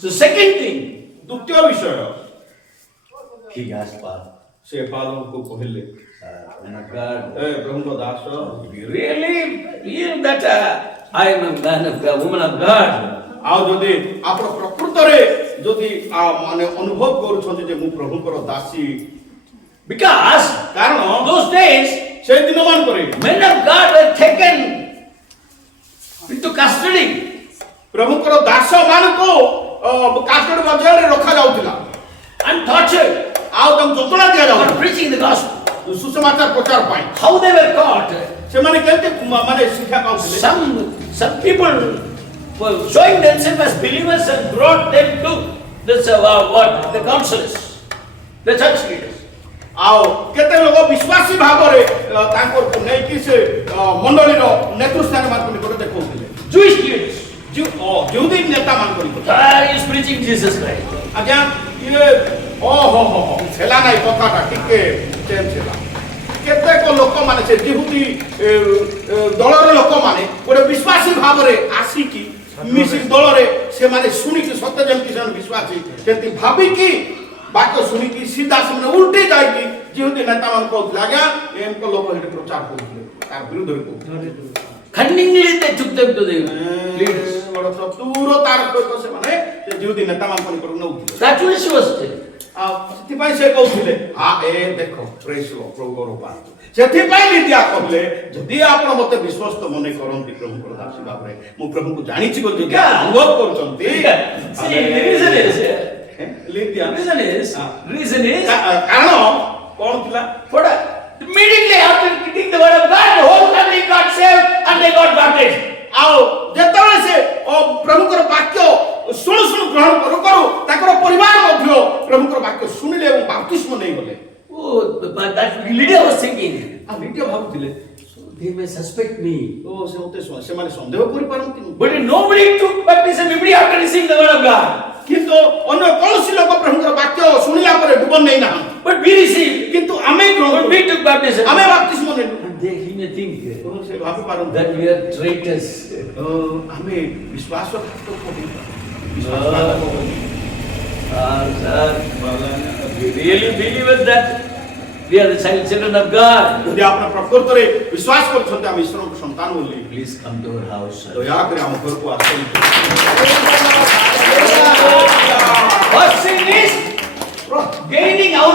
So second thing, ଦ୍ୱିତୀୟ ବିଷୟ he asked Paul, ସେ ପାଲଙ୍କୁ କହିଲେ man of God, ଏ ପ୍ରଭୁଙ୍କ Das if you really feel that I am a man of God, woman of God, ଆଉ ଯଦି ଆପଣ ପ୍ରକୃତରେ ଯଦି ମାନେ ଅନୁଭବ କରୁଛନ୍ତି ଯେ ମୁଁ ପ୍ରଭୁଙ୍କର ଦାସୀ because କାରଣ those days ସେ ଦିନ ମାନଙ୍କରେ men of God were taken into custody ପ୍ରଭୁଙ୍କର ଦାସ ମାନଙ୍କୁ କାଷ୍ଟଡି ବଜାରରେ ରଖାଯାଉଥିଲା and tortured ଆଉ ତାଙ୍କୁ ଯନ୍ତ୍ରଣା for ଦିଆଯାଉଥିଲା preaching the gospel. ସୁସମାଚାର ପ୍ରଚାର ପାଇଁ How they were caught? ସେମାନେ କେମିତି ମାନେ ଶିକ୍ଷା ପାଉଥିଲେ Some people were showing themselves as believers and brought them to this the councillors, the church leaders. ଆଉ କେତେ ଲୋକ ବିଶ୍ୱାସୀ ଭାବରେ ତାଙ୍କୁ ନେଇକି ସେ ମଣ୍ଡଳୀର ନେତୃସ୍ଥାନ ମାନଙ୍କ ନିକଟରେ ଦେଖାଉଥିଲେ Jewish leaders. ଯୁହୁଦୀ ନେତା ମାନଙ୍କ ନିକଟରେ He is preaching Jesus Christ. ଆଜ୍ଞା ଇଏ ଓହୋ ହୋ ହେଲା ନାଇଁ କଥାଟା ଟିକେ ଚେଞ୍ଜ ହେଲା କେତେକ ଲୋକମାନେ ସେ ଯୁହୁଦୀ ଦଳର ଲୋକମାନେ ଗୋଟେ ବିଶ୍ୱାସୀ ଭାବରେ ଆସିକି ମିଶିକି ଦଳରେ ସେମାନେ ଶୁଣିକି ସତ୍ୟ ଯେମିତି ସେମାନେ ବିଶ୍ୱାସୀ ସେମିତି ଭାବିକି ବାକ୍ୟ ଶୁଣିକି ସିଧା ସେମାନେ ଉଲ୍ଟି ଯାଇକି ଯୁହୁଦୀ ନେତାମାନେ କହୁଥିଲେ ଆଜ୍ଞା ଏମକ ଲୋକ ସେଠି ପ୍ରଚାର କରୁଥିଲେ ତାର ବିରୁଦ୍ଧରେ କହୁଥିଲେ Cunningly they took them to the leaders. ବଡ଼ ଚତୁର ତାର ସହିତ ସେମାନେ ସେ ଯୁହୁଦୀ ନେତାମାନଙ୍କ ନିକଟକୁ ନେଉଥିଲେ That's what she was saying. ଆଉ ସେଥିପାଇଁ ସେ କହୁଥିଲେ ଏ ଦେଖ ପ୍ରେସ୍ ପ୍ରଭୁଙ୍କର ପାଆନ୍ତୁ ସେଥିପାଇଁ ଲିଦିଆ କହିଲେ ଯଦି ଆପଣ ମତେ ବିଶ୍ୱସ୍ତ ମନେ କରନ୍ତି ପ୍ରଭୁଙ୍କର ଦାସୀ ଭାବରେ ମୁଁ ପ୍ରଭୁଙ୍କୁ ଜାଣିଛି ବୋଲି ଯଦି ଅନୁଭବ କରୁଛନ୍ତି See, the reason is, ଲିଦିଆ reason is, କାରଣ କଣ ଥିଲା for immediately after getting the word of God, the whole family got saved and they got baptized. ଆଉ ଯେତେବେଳେ ସେ ପ୍ରଭୁଙ୍କର ବାକ୍ୟ ଶୁଣୁ ଶୁଣୁ ଗ୍ରହଣ କରୁ କରୁ ତାଙ୍କର ପରିବାର ମଧ୍ୟ ପ୍ରଭୁଙ୍କର ବାକ୍ୟ ଶୁଣିଲେ ଏବଂ ବାପ୍ତିସ୍ମ ନେଇଗଲେ Oh, but that Lydia was thinking, ଆଉ ଲିଦିଆ ଭାବୁଥିଲେ they may suspect me. ସେ ମତେ ସେମାନେ ସନ୍ଦେହ କରିପାରନ୍ତି But nobody took baptism immediately after receiving the word of God. କିନ୍ତୁ ଅନ୍ୟ କୌଣସି ଲୋକ ପ୍ରଭୁଙ୍କର ବାକ୍ୟ ଶୁଣିଲା ପରେ ଡୁବ ନେଇନାହାନ୍ତି But we received, କିନ୍ତୁ ଆମେ but we took baptism. ଆମେ ବାପ୍ତିସ୍ମ ନେଲୁ And he may think ସେ ଭାବି ପାରନ୍ତି that we are traitors. ଆମେ ବିଶ୍ୱାସଘାତକ Sir, we really believe in that we are the children of God. ଯଦି ଆପଣ ପ୍ରକୃତରେ ବିଶ୍ୱାସ କରୁଛନ୍ତି ଆମେ ଈଶ୍ୱରଙ୍କ ସନ୍ତାନ ବୋଲି Please come to our house. ଦୟାକରି ଆମ ଘରକୁ ଆସନ୍ତୁ First thing is gaining our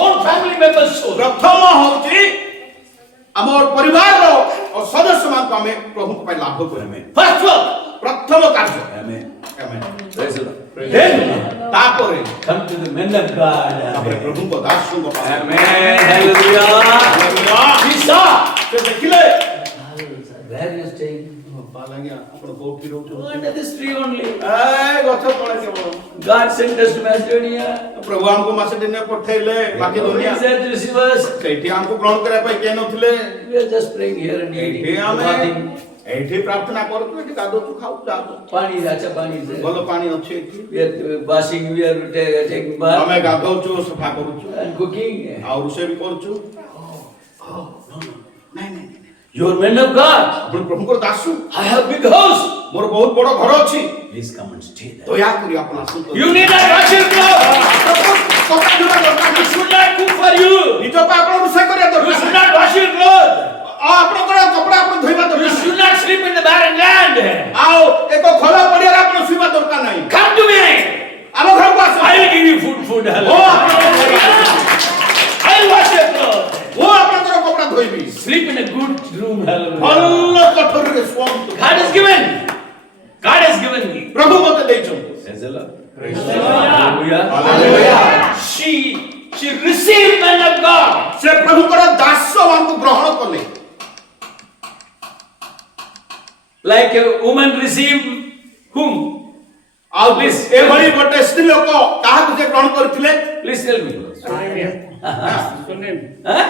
own family members' soul. ପ୍ରଥମ ହଉଛି ଆମ ପରିବାରର ସଦସ୍ୟମାନଙ୍କୁ ଆମେ ପ୍ରଭୁଙ୍କ ପାଇଁ ଲାଭ କରିବେ First work. ପ୍ରଥମ କାର୍ଯ୍ୟ Amen. Amen. Praise the Lord. Then ତାପରେ Come to the men of God. ତାପରେ ପ୍ରଭୁଙ୍କ ଦାସଙ୍କ ପାଖରେ Amen. Hallelujah. ସେ ଦେଖିଲେ Where you staying? ଆଜ୍ଞା ଆପଣ କୋଉଠି ରହୁଛନ୍ତି Under this tree only. ଗଛ ତଳେ କେବଳ God sent us to Macedonia. ପ୍ରଭୁ ଆମକୁ ମାସେଡୋନିଆ ପଠେଇଲେ ମାକେଦୋନିଆ He said to receive us. ସେଇଠି ଆମକୁ ଗ୍ରହଣ କରିବା ପାଇଁ କେହି ନଥିଲେ We are just praying here and ଏଇଠି eating. ଆମେ Nothing. ଏଇଠି ପ୍ରାର୍ଥନା କରୁଛୁ ଏଠି ଗାଧଉଛୁ ଖାଉଛୁ ଯାଉଛୁ Pani is acha pani is there. ଭଲ ପାଣି ଅଛି ଏଠି We are washing, we are taking bath ଆମେ ଗାଧଉଛୁ ସଫା କରୁଛୁ and cooking. ଆଉ ରୋଷେଇ ବି କରୁଛୁ ନାଇଁ ନାଇଁ You are men of God. ଆପଣ ପ୍ରଭୁଙ୍କର Dasu I have big house. ମୋର ବହୁତ ବଡ ଘର ଅଛି Please come and stay there. ଦୟାକରି ଆପଣ ଆସନ୍ତୁ You need not wash your clothes. କପଡ଼ା ଧୋଇବା ଦରକାର He ନାହିଁ। should not cook for you. ନିଜ ପାଇଁ ଆପଣ ରୋଷେଇ କରିବା You ଦରକାର should ନାହିଁ। not wash your clothes. ଆଉ ଆପଣଙ୍କର କପଡ଼ା ଆପଣ ଧୋଇବା You ଦରକାର should ନାହିଁ। not sleep in the barren land. ଆଉ ଏକ ଖୋଲା ପଡ଼ିଆରେ ଆପଣ ଶୋଇବା ଦରକାର ନାହିଁ Come to me. ଆମ ଘରକୁ ଆସ I will give you food. ଓ Hallelujah. ଆପଣଙ୍କର I will wash your clothes. ମୁଁ ଆପଣଙ୍କର କପଡ଼ା ଧୋଇବି Sleep in a good room. Hallelujah. ଭଲ କୋଠରୀରେ ଶୁଅନ୍ତୁ God has given. God has given me. ପ୍ରଭୁ ମୋତେ ଦେଇଛନ୍ତି Praise the Lord. Hallelujah. Hallelujah. She received men of God. ସେ ପ୍ରଭୁଙ୍କର ଦାସମାନଙ୍କୁ ଗ୍ରହଣ କଲେ Like a woman received whom? ଆଉ ଏଭଳି ଗୋଟେ ସ୍ତ୍ରୀ ଲୋକ କାହାକୁ ସେ ଗ୍ରହଣ କରିଥିଲେ Please tell me.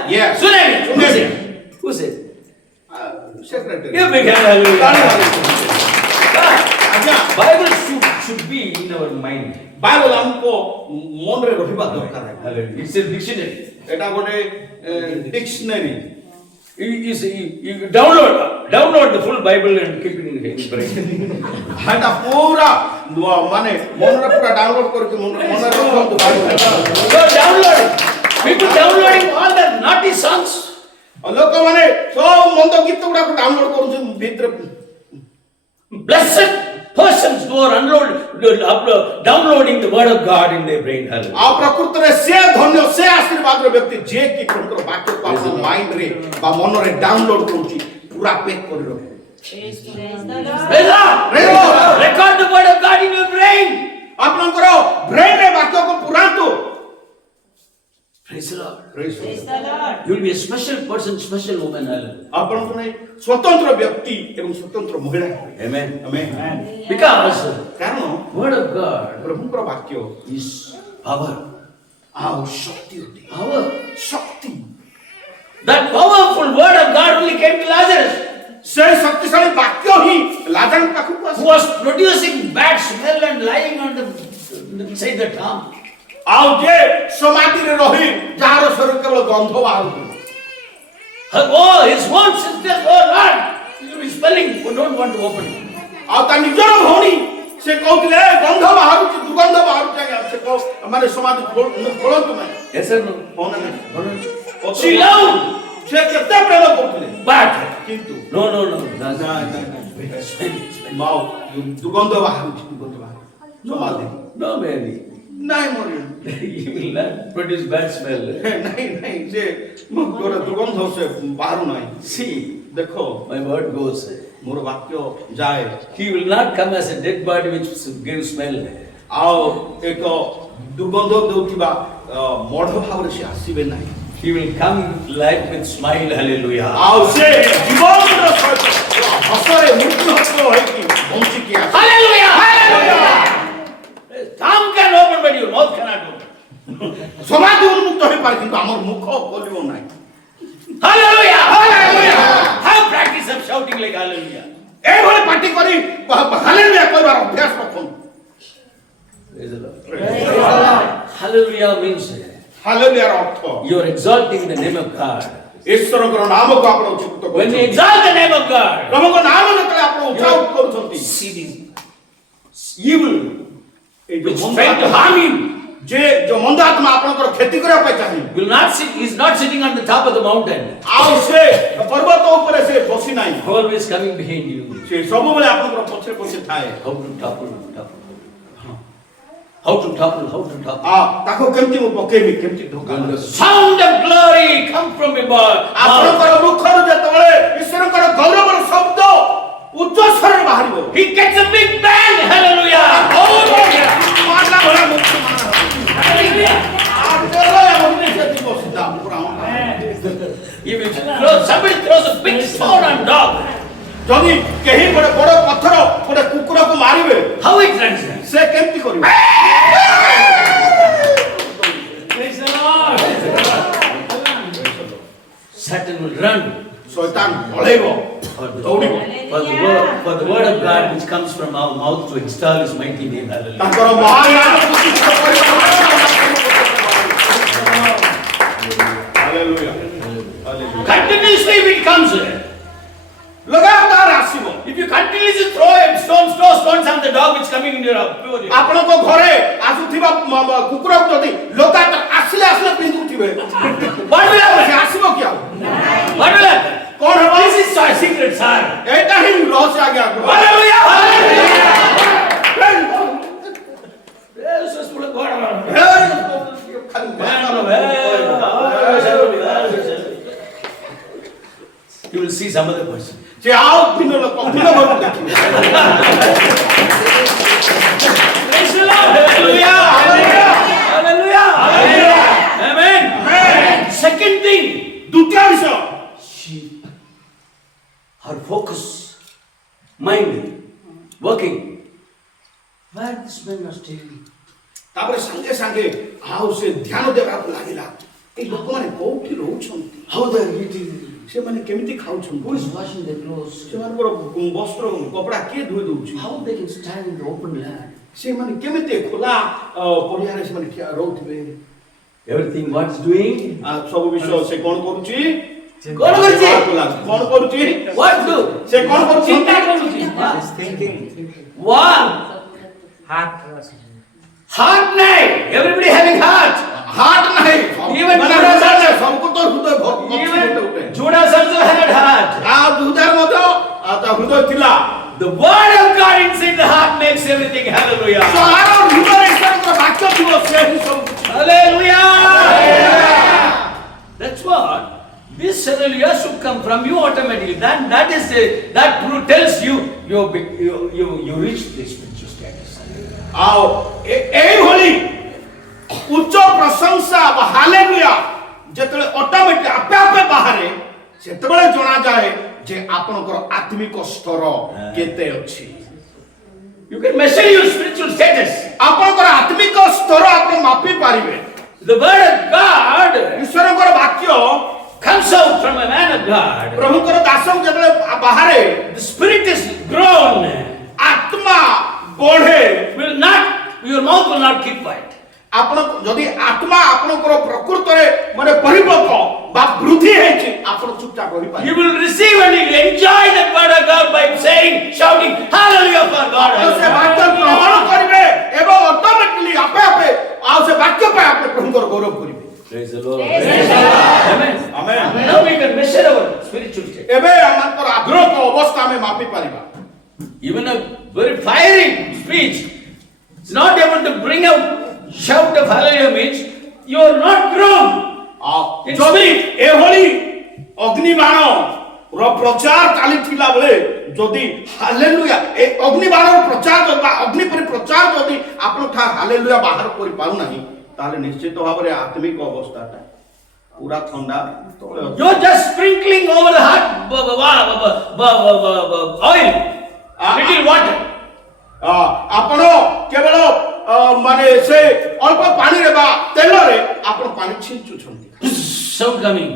Yes. Sunami. Who Sunami. said? Who said? Secretary Give big hand. Hallelujah. ଆଜ୍ଞା Bible should be in our mind. Bible ଆମକୁ ମନରେ ରହିବା ଦରକାର Hallelujah. It's a dictionary. ଏଟା ଗୋଟେ dictionary You download download the full Bible and keep it in his brain. ହାଟା ପୁରା ମାନେ ମନରେ ପୁରା ଡାଉନଲୋଡ କରିକି ମନରେ ରଖନ୍ତୁ So downloading. People downloading all the naughty songs. ଲୋକମାନେ ସବୁ ମନ୍ଦ ଗୀତ ଗୁଡାକୁ ଡାଉନଲୋଡ କରୁଛନ୍ତି ଭିତରେ Blessed persons who are downloading the word of God in their brain. Hallelujah. ଆଉ ପ୍ରକୃତରେ ସେ ଧନ୍ୟ ସେ ଆଶୀର୍ବାଦର ବ୍ୟକ୍ତି ଯେ କି ପ୍ରଭୁଙ୍କର ବାକ୍ୟକୁ ଆମ ମାଇଣ୍ଡରେ ବା ମନରେ ଡାଉନଲୋଡ କରୁଛି ପୁରା ପେକ୍ କରି ରଖେ Praise the Lord. Record the word of God in your brain. ଆପଣଙ୍କର ବ୍ରେନରେ ବାକ୍ୟକୁ ପୁରାନ୍ତୁ Praise the Lord. Praise the Lord. You will be a special person, special woman. Hallelujah. ଆପଣଙ୍କ ପାଇଁ ସ୍ୱତନ୍ତ୍ର ବ୍ୟକ୍ତି ଏବଂ ସ୍ୱତନ୍ତ୍ର ମହିଳା Amen. Amen. Because କାରଣ word of God ପ୍ରଭୁଙ୍କର ବାକ୍ୟ is power. ଆଉ ଶକ୍ତି ଅଟେ Power. ଶକ୍ତି That powerful word of God only came to Lazarus, ସେ ଶକ୍ତିଶାଳୀ ବାକ୍ୟ ହିଁ ଲାଜାରଙ୍କ ପାଖକୁ who ଆସିଲା was producing bad smell and lying on the inside the tomb. ଆଉ ଯେ ସମାଧିରେ ରହି ଯାହାର ଶରୀର କେବଳ ଗନ୍ଧ ବାହାରୁଥିଲା Oh, his own sister, oh Lord, you will be spelling. We don't want to open it. ଆଉ ତା ନିଜର ଭଉଣୀ ସେ କହୁଥିଲେ ଗନ୍ଧ ବାହାରୁଛି ଦୁର୍ଗନ୍ଧ ବାହାରୁଛି ଆଜ୍ଞା ସେ ମାନେ ସମାଧି ଖୋଳନ୍ତୁ ନାହିଁ Yes or no? She loved. ସେ କେତେ ପ୍ରେମ କରୁଥିଲେ But କିନ୍ତୁ no. ମାଉ ଦୁର୍ଗନ୍ଧ ବାହାରୁଛି ସମାଧି No, Mary. ନାଇଁ ମରି You will not produce bad smell. ନାଇଁ ସେ ଗୋଟେ ଦୁର୍ଗନ୍ଧ ସେ ବାହାରୁ ନାହିଁ See, ଦେଖ my word goes. ମୋର ବାକ୍ୟ ଯାଏ He will not come as a dead body which gives smell. ଆଉ ଏକ ଦୁର୍ଗନ୍ଧ ଦେଉଥିବା ମଢ ଭାବରେ ସେ ଆସିବେ ନାହିଁ He will come live with smile. Hallelujah. ଆଉ ସେ ଜୀବନର ସହିତ ହସରେ ମୃତ୍ୟୁ ହସ ହୋଇକି ବଞ୍ଚିକି ଆସିବେ Hallelujah. Hallelujah. Tongue can open, but your mouth cannot open. ସମାଧି ଉନ୍ମୁକ୍ତ ହୋଇପାରେ କିନ୍ତୁ ଆମର ମୁଖ ଖୋଲିବ ନାହିଁ Hallelujah. Hallelujah. Have practice of shouting like hallelujah. ଏଇଭଳି ପାଟି କରି ହାଲେଲୁୟା କହିବାର ଅଭ୍ୟାସ ରଖନ୍ତୁ Praise the Lord. Hallelujah means ହାଲେଲୁୟାର ଅର୍ଥ you are exalting the name of God. ଈଶ୍ୱରଙ୍କର ନାମକୁ ଆପଣ ଉଚ୍ଚୀକୃତ When you କରୁଛନ୍ତି exalt the name of God, ପ୍ରଭୁଙ୍କ ନାମ ଯେତେବେଳେ ଆପଣ ଉଚ୍ଚାରଣ କରୁଛନ୍ତି see this evil ଏଇ which ଯୋଉ trying to harm him ଯେ ଯୋଉ ମନ୍ଦ ଆତ୍ମା ଆପଣଙ୍କର କ୍ଷତି କରିବା ପାଇଁ ଚାହେଁ will not sit. He is not sitting on the top of the mountain. ଆଉ ସେ ପର୍ବତ ଉପରେ ସେ ବସି ନାହିଁ Always coming behind you. ସେ ସବୁବେଳେ ଆପଣଙ୍କର ପଛରେ ପଛରେ ଥାଏ How to topple. How to topple. ତାକୁ କେମିତି ମୁଁ ପକେଇବି କେମିତି ଧୋକା When the sound of glory come from above, ଆପଣଙ୍କର ମୁଖରୁ ଯେତେବେଳେ ଈଶ୍ୱରଙ୍କର ଗୌରବର ଶବ୍ଦ ଉଚ୍ଚ ସ୍ୱରରେ ବାହାରିବ he gets a big bang. Hallelujah. ମାରିଲା ଭଳିଆ ମୁକ୍ତି Hallelujah. If somebody throws a big stone on dog, ଯଦି କେହି ଗୋଟେ ବଡ ପଥର ଗୋଟେ କୁକୁରକୁ ମାରିବେ how it runs? ସେ କେମିତି କରିବ Praise the Lord. Satan will run. Shaitaan ପଳେଇବ For the ଦୌଡ଼ିବ word of God which comes from our mouth to extol His mighty name. Hallelujah. ତାଙ୍କର ମହାନ ନାମକୁ ସ୍ତୁତି କରିବା hallelujah Continuously if it comes. ଲଗାତାର ଆସିବ If you continuously throw stones on the dog which coming in your house, ଆପଣଙ୍କ ଘରେ ଆସୁଥିବା କୁକୁରକୁ ଯଦି ଲଗାତାର ଆସିଲେ ପିନ୍ଧୁଥିବେ what will happen? ସେ ଆସିବ କି ଆଉ What will happen? କଣ ହେବ This is our secret, sir. ଏଇଟା ହିଁ ରହସ୍ୟ ଆଜ୍ଞା Hallelujah! Yes, just put a word on it. You will see some other person. ସେ ଆଉ ଭିନ୍ନ ଲୋକ ଭିନ୍ନ ଘରକୁ ଦେଖିବେ Praise the Lord. Hallelujah. Hallelujah. Hallelujah. Amen. Amen. Second thing, ଦ୍ୱିତୀୟ ବିଷୟ her focus, mind, working. Where this man was staying? ତାପରେ ସାଙ୍ଗେ ସାଙ୍ଗେ ଆଉ ସେ ଧ୍ୟାନ ଦେବାକୁ ଲାଗିଲା ଏଇ ଲୋକମାନେ କୋଉଠି ରହୁଛନ୍ତି How they are eating? ସେମାନେ କେମିତି Who ଖାଉଛନ୍ତି is washing their clothes? ସେମାନଙ୍କର ବସ୍ତ୍ର କପଡ଼ା କିଏ ଧୋଇ ଦଉଛି How they can stand in the open land? ସେମାନେ କେମିତି ଖୋଲା ପଡ଼ିଆରେ ସେମାନେ ରହୁଥିବେ Everything what's doing? ସବୁ ବିଷୟ ସେ କଣ କରୁଛି କଣ କରୁଛି? କଣ କରୁଛି? What do? ସେ କଣ କରୁଛି? ଚିନ୍ତା କରୁଛି। He's thinking. One. Heart. Heart ନାହିଁ. Everybody having heart. ହାର୍ଟ ନାହିଁ। Even ମାନେ Judas ହୃଦୟ ନାହିଁ, also- ସବୁକୁ ତ ହୃଦୟ ଅଛି Even ଗୋଟେ ଗୋଟେ। Judas also had heart. ଆଉ ହୃଦୟ ମଧ୍ୟ ତା ହୃଦୟ ଥିଲା। The word of God inside the heart makes everything. Hallelujah. ଯାହାର ହୃଦୟରେ ଈଶ୍ୱରଙ୍କର ବାକ୍ୟ ଥିବ ସେ ହିଁ ସବୁ କିଛି। Hallelujah. That's what. This hallelujah should come from you automatically. That is that proof tells you you reach this spiritual status. ଆଉ ଏଇଭଳି ଉଚ୍ଚ ପ୍ରଶଂସା ବା ହାଲେଲୁୟା ଯେତେବେଳେ ଅଟୋମେଟିକ ଆପେ ଆପେ ବାହାରେ ସେତେବେଳେ ଜଣାଯାଏ ଯେ ଆପଣଙ୍କର ଆତ୍ମିକ ସ୍ତର କେତେ ଅଛି। You can measure your spiritual status. ଆପଣଙ୍କର ଆତ୍ମିକ ସ୍ତର ଆପଣ ମାପି ପାରିବେ। The word of God ଈଶ୍ୱରଙ୍କର ବାକ୍ୟ comes out from a man of God. ପ୍ରଭୁଙ୍କର ଦାସଙ୍କୁ ଯେତେବେଳେ ବାହାରେ The spirit is grown. ଆତ୍ମା ବଢେ। Your mouth will not keep quiet. ଆପଣ ଯଦି ଆତ୍ମା ଆପଣଙ୍କର ପ୍ରକୃତରେ ମାନେ ପରିପକ୍ୱ ବା ବୃଦ୍ଧି ହେଇଛି ଆପଣ ଚୁପଚାପ ରହିପାରିବେ। You will receive and you will enjoy that word of God by saying, shouting, hallelujah for God. ଆଉ ସେ ବାକ୍ୟ ଗ୍ରହଣ କରିବେ ଏବଂ ଅଟୋମେଟିକଲି ଆପେ ଆପେ ଆଉ ସେ ବାକ୍ୟ ପାଇଁ ଆପଣ ପ୍ରଭୁଙ୍କର ଗୌରବ କରିବେ। Praise the Lord. Amen. Amen. Now we can measure our spiritual state. ଏବେ ଆମଙ୍କର ଆତ୍ମିକ ଅବସ୍ଥା ଆମେ ମାପି ପାରିବା। Even a very fiery speech is not able to bring out shout of hallelujah means you are not grown. It's ଯଦି ଏଭଳି ଅଗ୍ନିବାଣ ର ପ୍ରଚାର ଚାଲିଥିଲା ବେଳେ ଯଦି ହାଲେଲୁୟା ଏ ଅଗ୍ନିବାଣର ପ୍ରଚାର ବା ଅଗ୍ନି ପରି ପ୍ରଚାର ଯଦି ଆପଣ ହାଲେଲୁୟା ବାହାର କରିପାରୁନାହିଁ ତାହେଲେ ନିଶ୍ଚିତ ଭାବରେ ଆତ୍ମିକ ଅବସ୍ଥାଟା ପୁରା ଥଣ୍ଡା ତଳେ ଅଛି। You're just sprinkling over the heart oil, little water. ଆପଣ କେବଳ ମାନେ ସେ ଅଳ୍ପ ପାଣିରେ ବା ତେଲରେ ଆପଣ ପାଣି ଛିଞ୍ଚୁଛନ୍ତି Sound coming.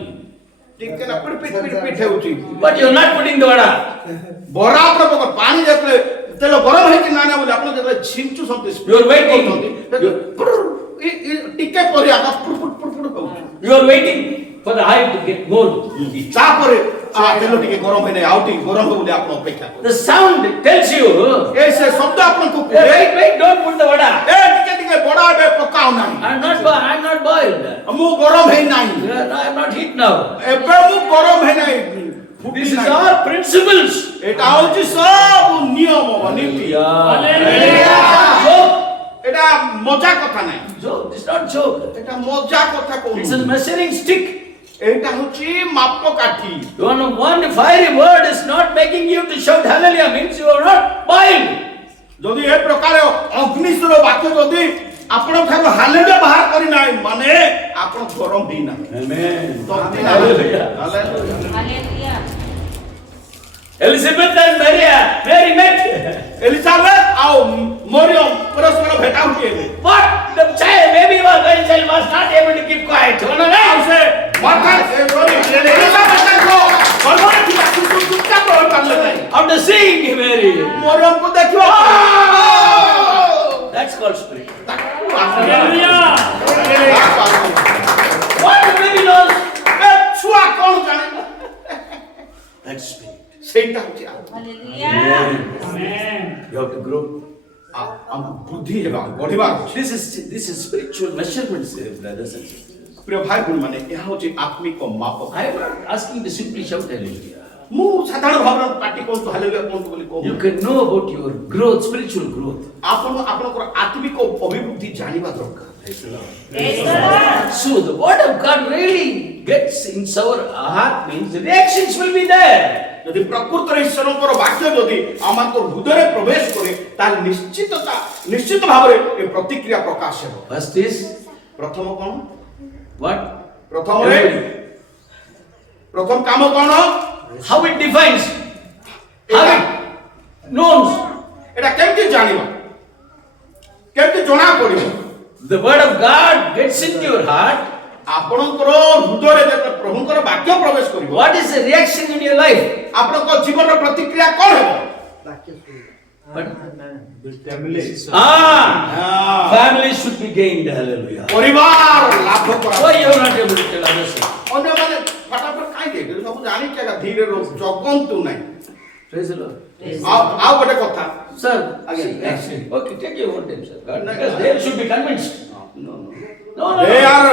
ଟିକେ ନା ପିଟ ପିଟ ପିଟ ପିଟ ହେଉଛି। But you're not putting the water. ବରା ପ୍ରବଳ ପାଣି ଯେତେବେଳେ ତେଲ ଗରମ ହେଇକି ନା ବୋଲି ଆପଣ ଯେତେବେଳେ ଛିଞ୍ଚୁଛନ୍ତି You're waiting. ଟିକେ ପରେ ଆକା ଫୁଟ ଫୁଟ ଫୁଟ ଫୁଟ ହେଉଛି। You are waiting for the oil to get more. ତାପରେ ତେଲ ଟିକେ ଗରମ ହେଇନାହିଁ ଆଉ ଟିକେ ଗରମ ହେବ ବୋଲି ଆପଣ ଅପେକ୍ଷା କରନ୍ତି। The sound tells you, ଏ ସେ ଶବ୍ଦ ଆପଣଙ୍କୁ hey, wait, don't put the water. ଏ ଟିକେ ଟିକେ ବଡ ଏବେ ପକାଉ ନାହିଁ। I'm not boiled. ମୁଁ ଗରମ ହେଇନାହିଁ। I'm not heat now. ଏବେ ମୁଁ ଗରମ ହେଇନାହିଁ। This is all principles. ଏଟା ହେଉଛି ସବୁ ନିୟମ ବା ନୀତି। Joke. ଏଟା ମଜା କଥା ନାହିଁ। Joke. It's not joke. ଏଟା ମଜା କଥା It's କହୁନି। a measuring stick. ଏଇଟା ହେଉଛି ମାପକାଠି। One fiery word is not making you to shout hallelujah means you are not boiled. ଯଦି ଏ ପ୍ରକାର ଅଗ୍ନିଶୂଳ ବାକ୍ୟ ଯଦି ଆପଣଙ୍କ ଠାରୁ ହାଲେଲୁୟା ବାହାର କରିନାହିଁ ମାନେ ଆପଣ ଗରମ ହେଇନାହିଁ। Amen. ତତି ନାହିଁ। Hallelujah. Hallelujah. Elizabeth and Mary met. Elizabeth ଆଉ ମରିୟମ ପରସ୍ପର ଭେଟା ହୁଏ। But the child, baby was not able to keep quiet. ଆଉ ସେ ମାତା ଏଲିଜାବେଥଙ୍କ ଗର୍ଭରେ ଥିବା ଶିଶୁ ଚୁପଚାପ ରହିପାରିଲେ ନାହିଁ। After seeing Mary, ମରିୟମକୁ ଦେଖିବା that's called spirit. Hallelujah. What the baby knows? ଏ ଛୁଆ କ'ଣ ଜାଣେ? That's spirit. ସେଇଟା ହେଉଛି You have to grow. ଆମ ବୁଦ୍ଧି ହେବା ବଢିବାର ଅଛି। This is spiritual measurements, brothers and sisters. ପ୍ରିୟ ଭାଇ ଭଉଣୀମାନେ ଏହା ହେଉଛି ଆତ୍ମିକ ମାପ। I am not asking to simply shout hallelujah. ମୁଁ ସାଧାରଣ ଭାବରେ ପାଟି କୁହନ୍ତୁ ହାଲେଲୁୟା କୁହନ୍ତୁ ବୋଲି କହୁନି। You can know about your growth, spiritual growth. ଆପଣ ଆପଣଙ୍କର ଆତ୍ମିକ ଅଭିବୃଦ୍ଧି ଜାଣିବା ଦରକାର। So the word of God really gets in our heart means the reactions will be there. ଯଦି ପ୍ରକୃତରେ ଈଶ୍ୱରଙ୍କର ବାକ୍ୟ ଯଦି ଆମଙ୍କ ହୃଦୟରେ ପ୍ରବେଶ କରେ ତାହେଲେ ନିଶ୍ଚିତ ଭାବରେ ଏ ପ୍ରତିକ୍ରିୟା ପ୍ରକାଶ ହେବ। First is ପ୍ରଥମ କ'ଣ? what? ପ୍ରଥମ କାମ କ'ଣ? How it defines, how it knows. ଏଟା କେମିତି ଜାଣିବା? କେମିତି ଜଣା ପଡ଼ିବ? The word of God gets into your heart. ଆପଣଙ୍କର ହୃଦୟରେ ଯେତେବେଳେ ପ୍ରଭୁଙ୍କର ବାକ୍ୟ ପ୍ରବେଶ କରିବ What is the reaction in your life? ଆପଣଙ୍କ ଜୀବନର ପ୍ରତିକ୍ରିୟା କ'ଣ ହେବ? Family should be gained. Hallelujah. ପରିବାର ଲାଭ କରା। Why you are not able to tell others? ଅନ୍ୟମାନେ ଫଟାଫଟ କାହିଁକି ଧୀରେ ଜଗନ୍ତୁ ନାହିଁ। Praise the Lord. ଆଉ ଗୋଟେ କଥା Sir, Again, see, actually, okay, take your own time, sir. God, because they should be convinced. No, no. No, no. They are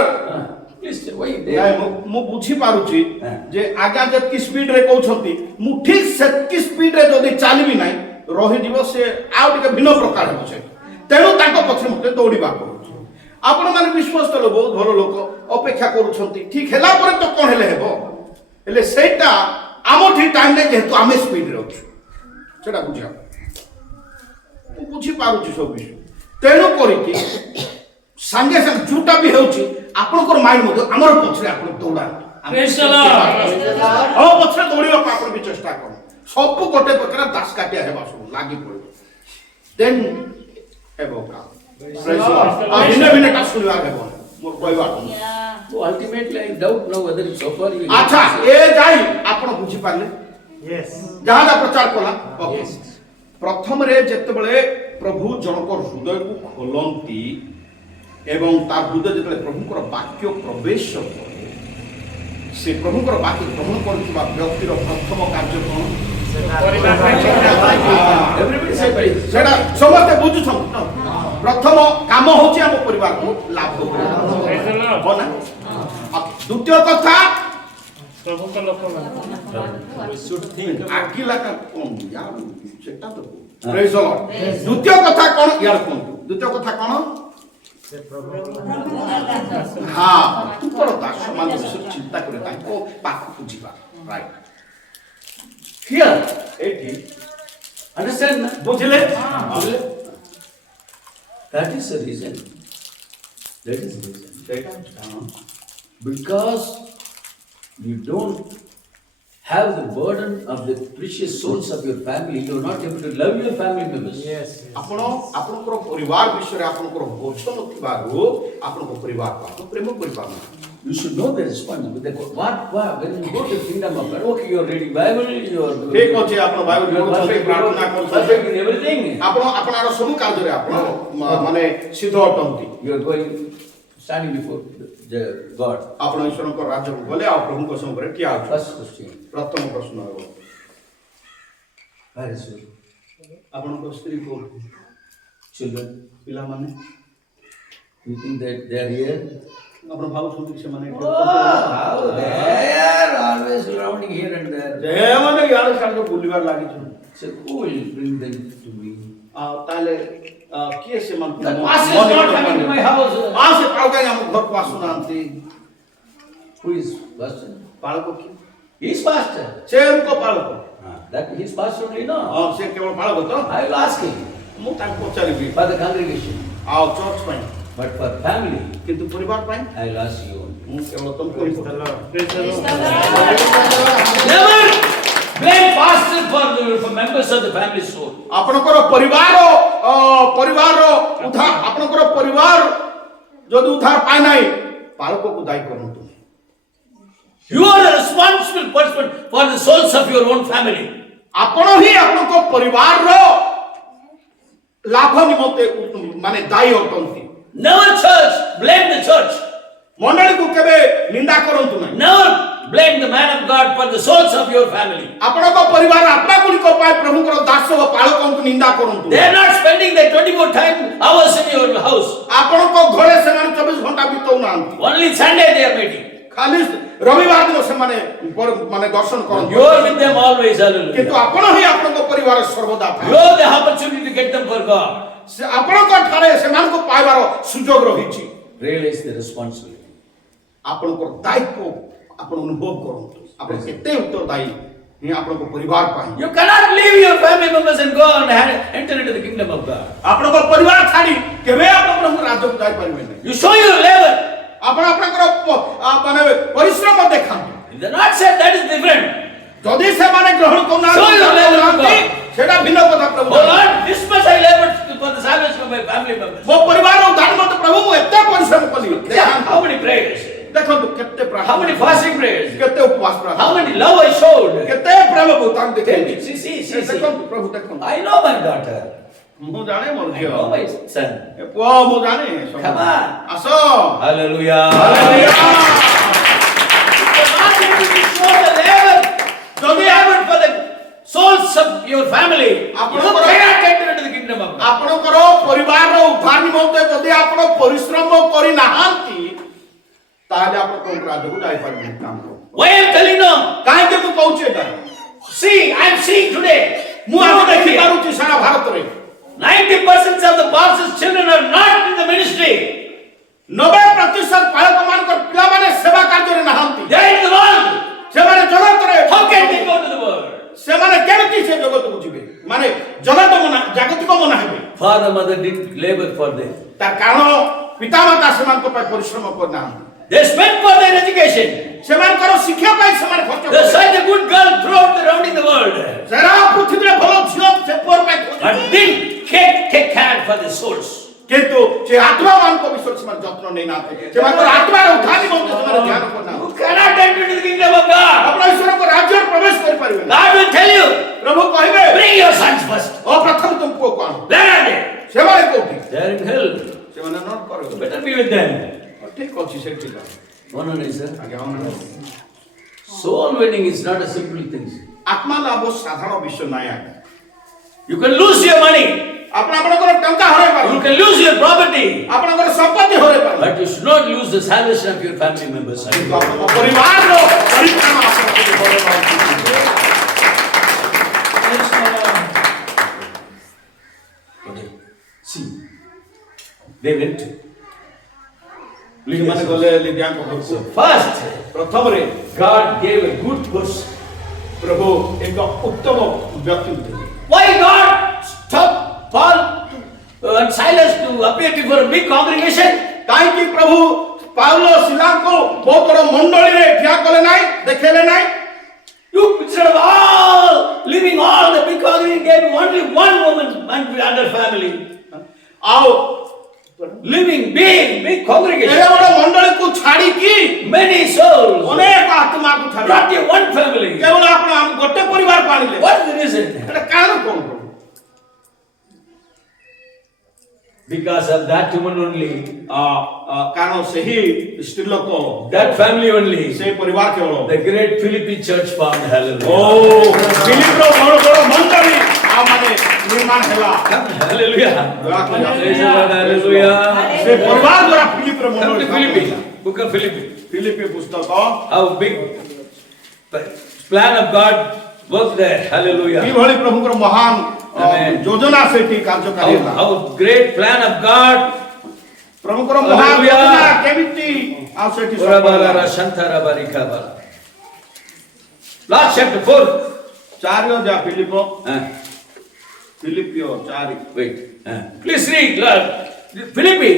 Please, why they ନାଇଁ, are? ମୁଁ ବୁଝି ପାରୁଛି ହଁ। ଯେ ଆଜ୍ଞା ଯେତିକି ସ୍ପିଡ ରେ କହୁଛନ୍ତି ମୁଁ ଠିକ ସେତିକି ସ୍ପିଡ ରେ ଯଦି ଚାଲିବି ନାହିଁ ରହିଯିବ ସେ ଆଉ ଟିକେ ଭିନ୍ନ ପ୍ରକାର ହେବ ସେ ତେଣୁ ତାଙ୍କ ପଛରେ ମତେ ଦୌଡ଼ିବାକୁ ପଡୁଛି। ଆପଣମାନେ ବିଶ୍ୱାସ କଲେ ବହୁତ ଭଲ ଲୋକ ଅପେକ୍ଷା କରୁଛନ୍ତି ଠିକ ହେଲା ପରେ ତ କଣ ହେଲେ ହେବ ହେଲେ ସେଇଟା ଆମ ଠିକ ଟାଇମ ରେ ଯେହେତୁ ଆମେ ସ୍ପିଡରେ ଅଛୁ ସେଟା ବୁଝିବା ମୁଁ ବୁଝିପାରୁଛି ସବୁ ବିଷୟ ତେଣୁ କରିକି ସାଙ୍ଗେ ସାଙ୍ଗେ ଯୋଉଟା ବି ହେଉଛି ଆପଣଙ୍କର ମାଇଣ୍ଡ ମଧ୍ୟ ଆମର ପଛରେ ଆପଣ ଦୌଡ଼ାନ୍ତୁ ହଁ ପଛରେ ଦୌଡ଼ିବାକୁ ଆପଣ ବି ଚେଷ୍ଟା କର ସବୁ ଗୋଟେ ପ୍ରକାର ଦାସକାଠିଆ ହେବା ସବୁ ଲାଗି ପଡ଼ିବ ଦେନ୍ ହେବ କାମ ଭିନ୍ନ ଭିନ୍ନଟା ଶୁଣିବାର ହେବ ମୋର କହିବାର So ultimately, I doubt now whether it's so far. ଆଚ୍ଛା ଏ ଯାଇ ଆପଣ ବୁଝିପାରିଲେ Yes. ଯାହା ଯାହା ପ୍ରଚାର କଲା ଓକେ ପ୍ରଥମରେ ଯେତେବେଳେ ପ୍ରଭୁ ଜଣଙ୍କର ହୃଦୟକୁ ଖୋଲନ୍ତି ଏବଂ ତାର ହୃଦୟ ଯେତେବେଳେ ପ୍ରଭୁଙ୍କର ବାକ୍ୟ ପ୍ରବେଶ କରେ ସେ ପ୍ରଭୁଙ୍କର ବାକ୍ୟ ଗ୍ରହଣ କରୁଥିବା ବ୍ୟକ୍ତିର ପ୍ରଥମ କାର୍ଯ୍ୟ କ'ଣ Everybody say praise. ସେଟା ସମସ୍ତେ ବୁଝୁଛନ୍ତି ତ? ପ୍ରଥମ କାମ ହଉଛି ଆମ ପରିବାରକୁ ଲାଭ କରିବା ହଁ ନା? ଆଉ ଦ୍ୱିତୀୟ କଥା ଆଗିଲା କ'ଣ ୟାର ସେଟା ତ Praise the Lord. ଦ୍ୱିତୀୟ କଥା କ'ଣ ୟାର କୁହନ୍ତୁ ଦ୍ୱିତୀୟ କଥା କ'ଣ ହଁ ତୁମର ଦାସମାନ ବିଷୟରେ ଚିନ୍ତା করে ତାଙ୍କ ପାଖକୁ ଯିବା ରାଇଟ୍ Here, ଏଇଠି understand? na? ବୁଝିଲେ ବୁଝିଲେ? That is the reason. That is the reason. ସେଇଟା Because you don't have the burden of the precious souls of your family, you are not able to love your family members. Yes. ଆପଣ ଆପଣଙ୍କର ପରିବାର ବିଷୟରେ ଆପଣଙ୍କର ବୋଝ ନଥିବାରୁ ଆପଣଙ୍କ ପରିବାରକୁ ଆପଣ ପ୍ରେମ କରିପାରୁନାହାନ୍ତି You should know the responsibility. When you go to the kingdom of God, okay, you are reading Bible, you are ଠିକ ଅଛି ଆପଣ ବାଇବେଲ ପଢୁଛନ୍ତି ପ୍ରାର୍ଥନା କରୁଛନ୍ତି perfect in everything. ଆପଣଙ୍କର ସବୁ କାର୍ଯ୍ୟରେ ଆପଣ ମାନେ ସିଦ୍ଧ ଅଟନ୍ତି You are going, standing before the God. ଆପଣ ଈଶ୍ୱରଙ୍କ ରାଜ୍ୟକୁ ଗଲେ ଆଉ ପ୍ରଭୁଙ୍କ ସମ୍ମୁଖରେ ଠିଆ ହେଉଛନ୍ତି First question, ପ୍ରଥମ ପ୍ରଶ୍ନ ହେବ where is your ଆପଣଙ୍କ ସ୍ତ୍ରୀ କୋଉଠି children? ପିଲାମାନେ You think that they are here? ଆପଣ ଭାବୁଛନ୍ତି କି ସେମାନେ ଏଠି Oh, ଅଛନ୍ତି? how they are always rounding here and there. ସେମାନେ ଇଆଡେ ସିଆଡେ ବୁଲିବାର ଲାଗିଛନ୍ତି So who will bring them to me? ଆଉ ତାହେଲେ କିଏ ସେମାନଙ୍କୁ The pastor is not coming to my house. ସେ ପାଳ କାହିଁ ଆମ ଘରକୁ ଆସୁନାହାନ୍ତି Who is pastor? ପାଳକ କିଏ He is pastor. ସେ ଏଙ୍କ ପାଳକ That he is pastor only, no? ହଁ ସେ କେବଳ ପାଳକ ତ I will ask him ମୁଁ ତାଙ୍କୁ ପଚାରିବି for the congregation. ଆଉ ଚର୍ଚ୍ଚ ପାଇଁ But for family, କିନ୍ତୁ ପରିବାର ପାଇଁ I will ask you only. ମୁଁ କେବଳ ତମକୁ ହିଁ ପଚାରିବି। Never blame pastor for members of the family soul. ଆପଣଙ୍କର ପରିବାର ଉଦ୍ଧାର ଆପଣଙ୍କର ପରିବାର ଯଦି ଉଦ୍ଧାର ପାଏ ନାହିଁ ପାଳକକୁ ଦାୟୀ କରନ୍ତୁ You are the responsible person for the souls of your own family. ଆପଣ ହିଁ ଆପଣଙ୍କ ପରିବାରର ଲାଭ ନିମନ୍ତେ ମାନେ ଦାୟୀ ଅଟନ୍ତି Never church, blame the church. ମଣ୍ଡଳୀକୁ କେବେ ନିନ୍ଦା କରନ୍ତୁ ନାହିଁ Never blame the man of God for the souls of your family. ଆପଣଙ୍କ ପରିବାର ଆତ୍ମାଗୁଡ଼ିକ ପାଇଁ ପ୍ରଭୁଙ୍କର ଦାସ ଓ ପାଳକଙ୍କୁ ନିନ୍ଦା କରନ୍ତୁ They are not spending their 24 hours in your house. ଆପଣଙ୍କ ଘରେ ସେମାନେ 24 ଘଣ୍ଟା ବିତାଉନାହାନ୍ତି Only Sunday they are meeting. ଖାଲି ରବିବାର ଦିନ ସେମାନେ ମାନେ ଦର୍ଶନ କରନ୍ତି You are with them always, କିନ୍ତୁ hallelujah. ଆପଣ ହିଁ ଆପଣଙ୍କ ପରିବାର ସର୍ବଦା ଥାଏ। You have the opportunity to get them for God. ଆପଣଙ୍କ ଠାରେ ସେମାନଙ୍କୁ ପାଇବାର ସୁଯୋଗ ରହିଛି Realize the responsibility. ଆପଣଙ୍କର ଦାୟିତ୍ୱ ଆପଣ ଅନୁଭବ କରନ୍ତୁ ଆପଣ କେତେ ଉତ୍ତରଦାୟୀ ହିଁ ଆପଣଙ୍କ ପରିବାର ପାଇଁ You cannot leave your family members and go and enter into the kingdom of God. ଆପଣଙ୍କ ପରିବାର ଛାଡି କେବେ ଆପଣ ପ୍ରଭୁଙ୍କ ରାଜ୍ୟକୁ ଯାଇପାରିବେ ନାହିଁ You show your labor. ଆପଣ ଆପଣଙ୍କର ମାନେ ପରିଶ୍ରମ ଦେଖାନ୍ତୁ If they are not said, that is different. ଯଦି ସେମାନେ ଗ୍ରହଣ Show your labor to କରୁନାହାନ୍ତି God. ସେଟା ଭିନ୍ନ କଥା ପ୍ରଭୁ Oh Lord, this much I labored for the salvation of my family members. ମୋ ପରିବାର ଉଦ୍ଧାର ମତେ ପ୍ରଭୁ ମୁଁ ଏତେ ପରିଶ୍ରମ କଲି How many prayers? ଦେଖନ୍ତୁ କେତେ How ପ୍ରାର୍ଥନା many fasting prayers? କେତେ ଉପବାସ How ପ୍ରାର୍ଥନା many love I showed? କେତେ ପ୍ରେମ ଭୂତାନ Tell ଦେଖେଇଲି me, see. ଦେଖନ୍ତୁ ପ୍ରଭୁ ଦେଖନ୍ତୁ I know my daughter. ମୁଁ ଜାଣେ ମୋର I ଝିଅ know my son. ଏ ପୁଅ ମୁଁ ଜାଣେ ସବୁ। Come on. ଆସ Hallelujah. Hallelujah. You cannot able to show the labor. family, Apno you karo- cannot enter into the kingdom of God. ଆପଣଙ୍କର ପରିବାରର ଉଦ୍ଧାର ନିମନ୍ତେ ଯଦି ଆପଣ ପରିଶ୍ରମ କରିନାହାନ୍ତି ତାହେଲେ ଆପଣ କୋଉ ରାଜ୍ୟକୁ ଯାଇପାରିବେ କାମ Why I am telling you? କାହିଁକି ମୁଁ କହୁଛି ଏଟା See, I am seeing today. ମୁଁ ଆଜି ଦେଖିପାରୁଛି ସାରା ଭାରତରେ 90% of the pastors' children are not in the ministry. 90% ପାଳକମାନଙ୍କର ପିଲାମାନେ ସେବା କାର୍ଯ୍ୟରେ ନାହାନ୍ତି They are in the world. ସେମାନେ ଜଗତରେ How can they go to the world? ସେମାନେ କେମିତି ସେ ଜଗତକୁ ଯିବେ ମାନେ ଜାଗତିକ ମନା ହେବେ Father, mother didn't labor for them. ତାର କାରଣ ପିତାମାତା ସେମାନଙ୍କ ପାଇଁ ପରିଶ୍ରମ କରିନାହାନ୍ତି They spent for their education. ସେମାନଙ୍କର ଶିକ୍ଷା ପାଇଁ ସେମାନେ ଖର୍ଚ୍ଚ They କଲେ such a good girl throughout around in the world. ସାରା ପୃଥିବୀରେ ଭଲ ଝିଅ ସେ ପୁଅ ପାଇଁ But ଖୋଜୁଛନ୍ତି। didn't take care for the souls. କିନ୍ତୁ ସେ ଆତ୍ମାମାନଙ୍କ ବିଷୟରେ ସେମାନେ ଯତ୍ନ ନେଇନାହାନ୍ତି ସେମାନଙ୍କର ଆତ୍ମାର ଉଦ୍ଧାର ନିମନ୍ତେ ସେମାନେ ଧ୍ୟାନ କରୁନାହାନ୍ତି You cannot enter into the kingdom of God. ଆପଣ ଈଶ୍ୱରଙ୍କ ରାଜ୍ୟରେ ପ୍ରବେଶ କରିପାରିବେନି God will tell you, ପ୍ରଭୁ କହିବେ bring your sons first. ଓ ପ୍ରଥମେ ତୁମ ପୁଅକୁ ଆଣ Where are they? ସେମାନେ କୋଉଠି They are in hell. ସେମାନେ ନ କରିବେ Better be with them. ଠିକ ଅଛି ସେଠି ଯାଅ। One on sir. ଆଜ୍ଞା ହଁ। Soul winning is not a simple thing. ଆତ୍ମା ଲାଭ ସାଧାରଣ ବିଷୟ ନାହିଁ ଆଜ୍ଞା You can lose your money. ଆପଣ ଆପଣଙ୍କର ଟଙ୍କା ହରାଇ You ପାରନ୍ତି can lose your property. ଆପଣଙ୍କର ସମ୍ପତ୍ତି ହରାଇ ପାରନ୍ତି But you should not lose the salvation of your family members. କିନ୍ତୁ ଆପଣଙ୍କ ପରିବାରର ପରିତ୍ରାଣ ଆପଣଙ୍କୁ ହରାଇ ପାରନ୍ତି Okay. See, they went. ସେମାନେ ଗଲେ ଲିବ୍ୟାଙ୍କ ଘରକୁ First, ପ୍ରଥମରେ God gave a good person. ପ୍ରଭୁ ଏକ ଉତ୍ତମ ବ୍ୟକ୍ତି ଦେଲେ Why God stopped Paul and Silas to appear before a big congregation? କାହିଁକି ପ୍ରଭୁ ପାଉଲ ଶିଲାଙ୍କୁ ବହୁତ ବଡ଼ ମଣ୍ଡଳୀରେ ଠିଆ କଲେ ନାହିଁ ଦେଖେଇଲେ ନାହିଁ You, instead of all leaving all the big congregation, gave only one woman and other family. ଆଉ Living big ଏତେ congregation. ବଡ଼ ମଣ୍ଡଳୀକୁ ଛାଡ଼ିକି Many souls. ଅନେକ ଆତ୍ମାକୁ ଛାଡ଼ି Not your one family. କେବଳ ଆପଣ ଆମ ଗୋଟେ ପରିବାରକୁ ଆଣିଲେ What is the reason? ଏଟା କାରଣ କଣ ପ୍ରଭୁ Because of that woman only. କାରଣ ସେହି ସ୍ତ୍ରୀ ଲୋକ That family only. ସେହି ପରିବାର କେବଳ The great Philippi church found. ଓ Hallelujah. ଫିଲିପର ବଡ଼ ବଡ଼ ମଣ୍ଡଳୀ ଆଉ ମାନେ ନିର୍ମାଣ ହେଲା Hallelujah. Praise the Lord. Hallelujah. ସେ ପରିବାର ଦ୍ୱାରା ଫିଲିପର Come ମଣ୍ଡଳୀ to Philippi. Book of Philippi. ଫିଲିପି ପୁସ୍ତକ How big plan of God worked there. Hallelujah. କିଭଳି ପ୍ରଭୁଙ୍କର ମହାନ Amen. ଯୋଜନା ସେଠି କାର୍ଯ୍ୟକାରୀ ହେଲା How great plan of God. ପ୍ରଭୁଙ୍କର ମହାନ Hallelujah. ଯୋଜନା କେମିତି ଆଉ ସେଠି ସଫଳ Urabala ହେଲା? Shantara Barikaba. Last chapter 4. 4 ଅଧ୍ୟାୟ ଫିଲିପ Uh, ଫିଲିପିଓ 4 wait. Please read. Lord. Philippi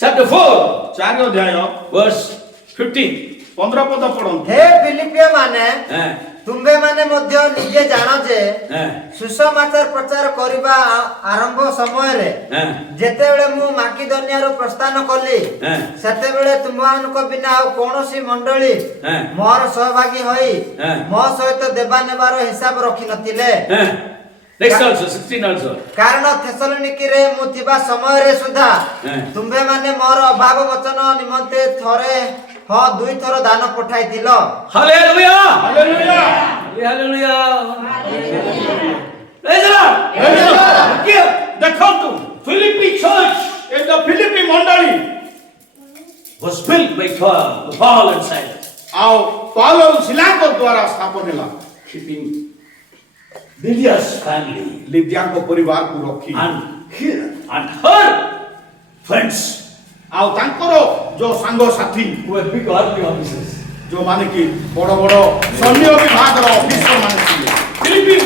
chapter 4 4 ଅଧ୍ୟାୟ verse 15. 15 ପଦ ପଢନ୍ତୁ ହେ ଫିଲିପିୟ ମାନେ Uh, ତୁମ୍ଭେ ମାନେ ମଧ୍ୟ ନିଜେ ଜାଣ ଯେ uh, ସୁସମାଚାର ପ୍ରଚାର କରିବା ଆରମ୍ଭ ସମୟରେ ଯେତେବେଳେ ମୁଁ ମାକିଦନିଆରୁ ପ୍ରସ୍ଥାନ କଲି ସେତେବେଳେ ତୁମମାନଙ୍କ ବିନା ଆଉ କୌଣସି ମଣ୍ଡଳୀ ମୋର ସହଭାଗୀ ହୋଇ ମୋ ସହିତ ଦେବା ନେବାର ହିସାବ ରଖିନଥିଲେ। Next also, 16 also. କାରଣ ଥେସଲୋନିକିରେ ମୁଁ ଥିବା ସମୟରେ ସୁଦ୍ଧା ତୁମ୍ଭେ ମାନେ ମୋର ଅଭାବ ବଚନ ନିମନ୍ତେ ଥରେ ଦୁଇ ଥର ଦାନ ପଠାଇଥିଲ। Hallelujah! Hallelujah Hallelujah! Praise the Lord! Praise the Lord! Look here. ଦେଖନ୍ତୁ Philippi church ଏ ଯୋଉ ଫିଲିପି ମଣ୍ଡଳୀ was built by Paul and Silas, ଆଉ ପାଉଲ ଓ ଶିଲାଙ୍କ ଦ୍ୱାରା ସ୍ଥାପନ ହେଲା keeping Lydia's family ଲିଦ୍ୟାଙ୍କ ପରିବାରକୁ ରଖି and her friends ଆଉ ତାଙ୍କର ଯୋଉ ସାଙ୍ଗସାଥୀ who were big army officers. ଯୋଉମାନେ କି ବଡ଼ ବଡ଼ ସୈନ୍ୟ ବିଭାଗର ଅଫିସର ମାନେ ଥିଲେ Philippi,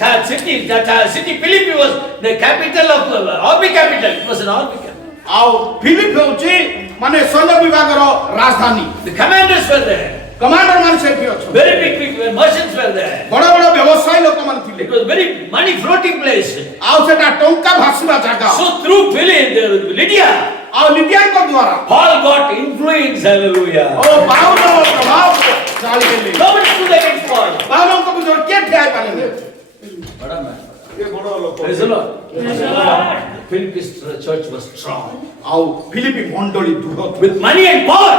that city Philippi was the capital of army capital. It was an army capital. ଆଉ ଫିଲିପ ହେଉଛି ମାନେ ସୈନ୍ୟ ବିଭାଗର ରାଜଧାନୀ The commanders were there. Commander ମାନେ ସେଠି ଅଛନ୍ତି Very big people, merchants were there. ବଡ଼ ବଡ଼ ବ୍ୟବସାୟୀ ଲୋକମାନେ ଥିଲେ It was very money floating place. ଆଉ ସେଟା ଟଙ୍କା ଭାସିବା ଜାଗା So through Lydia, ଆଉ ଲିଦ୍ୟାଙ୍କ ଦ୍ୱାରା Paul got influence. Hallelujah. ଓ ପାଉଲ ପ୍ରଭାବ ଚାଲିଲେ Nobody stood against Paul. ପାଉଲଙ୍କ ବିଷୟରେ କିଏ ଠିଆ ହେଇପାରିଲେ What a man. ଏ ବଡ଼ ଲୋକ Praise the Lord. Philippi's church was strong ଆଉ ଫିଲିପି ମଣ୍ଡଳୀ ଦୃଢ ଥିଲେ। with money and power.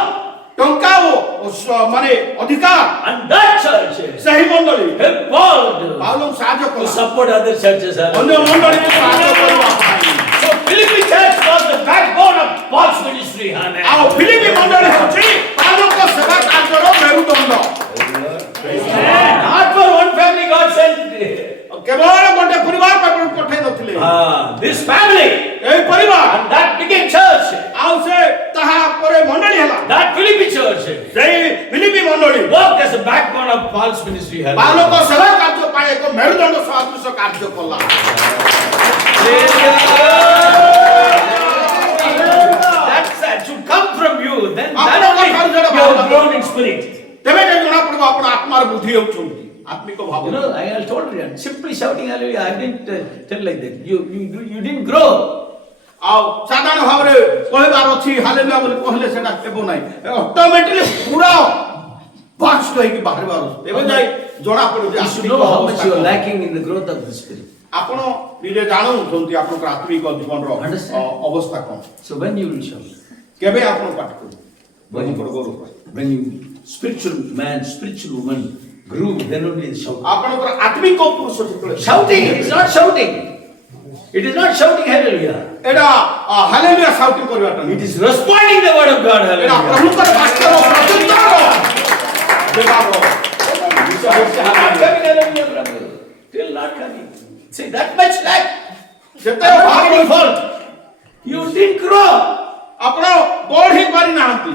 ଟଙ୍କା ଓ ମାନେ ଅଧିକାର And that church ସେହି ମଣ୍ଡଳୀ helped Paul ପାଉଲଙ୍କୁ ସାହାଯ୍ୟ to କଲା support other churches. ଅନ୍ୟ ମଣ୍ଡଳୀକୁ ସାହାଯ୍ୟ କରିବା ପାଇଁ। So Philippi church was the backbone of Paul's ministry. Amen. ଆଉ ଫିଲିପି ମଣ୍ଡଳୀ ହେଉଛି ପାଉଲଙ୍କ ସେବା କାର୍ଯ୍ୟର ମେରୁଦଣ୍ଡ। Not for one family God sent. କେବଳ ଗୋଟେ ପରିବାର ପାଖକୁ ପଠେଇ ନଥିଲେ This family ଏହି ପରିବାର and that became church. ଆଉ ସେ ତାହା ପରେ ମଣ୍ଡଳୀ ହେଲା That Philippi church ସେଇ ଫିଲିପି ମଣ୍ଡଳୀ worked as a backbone of Paul's ministry. ପାଉଲଙ୍କ ସେବା କାର୍ଯ୍ୟ ପାଇଁ ଏକ ମେରୁଦଣ୍ଡ ସଦୃଶ କାର୍ଯ୍ୟ କଲା। That should come from you. Then Amen. only you have grown in spirit. ତେବେ ଯେ ଜଣା ପଡିବ ଆପଣ ଆତ୍ମାର ବୃଦ୍ଧି ହେଉଛନ୍ତି ଆତ୍ମିକ ଭାବ। You know, I told you, simply shouting hallelujah, I didn't tell like that. You didn't grow. ଆଉ ସାଧାରଣ ଭାବରେ କହିବାର ଅଛି ହାଲେଲୁୟା ବୋଲି କହିଲେ ସେଟା ହେବ ନାହିଁ ଅଟୋମେଟିକଲି ପୁରା ବାଷ୍ଟ ହେଇକି ବାହାରିବାର ଅଛି ତେବେ ଯାଇ ଜଣା ପଡୁଛି You should know how much you are lacking in the growth of the spirit. ଆପଣ ନିଜେ ଜାଣୁଛନ୍ତି ଆପଣଙ୍କର ଆତ୍ମିକ ଜୀବନର Understand? ଅବସ୍ଥା କ'ଣ So when you will shout, କେବେ ଆପଣ ପାଠ କରିବେ when you spiritual man, spiritual woman grew, then only the shout. ଆପଣଙ୍କର ଆତ୍ମିକ ପୁରୁଷ ଯେତେବେଳେ Shouting, it is not shouting. It is not shouting hallelujah. ଏଟା ହାଲେଲୁୟା ସାଉଟିଂ କରିବାଟା It ନୁହେଁ is responding the word of God. ଏଟା Hallelujah. ପ୍ରଭୁଙ୍କର ବାକ୍ୟର ପ୍ରତ୍ୟୁତ୍ତର ଜବାବ Not coming, hallelujah, brother. Still not coming. See, that much lack. ସେତେ Not ଭାବ your fault. You didn't grow. ଆପଣ ବଢି ପାରିନାହାନ୍ତି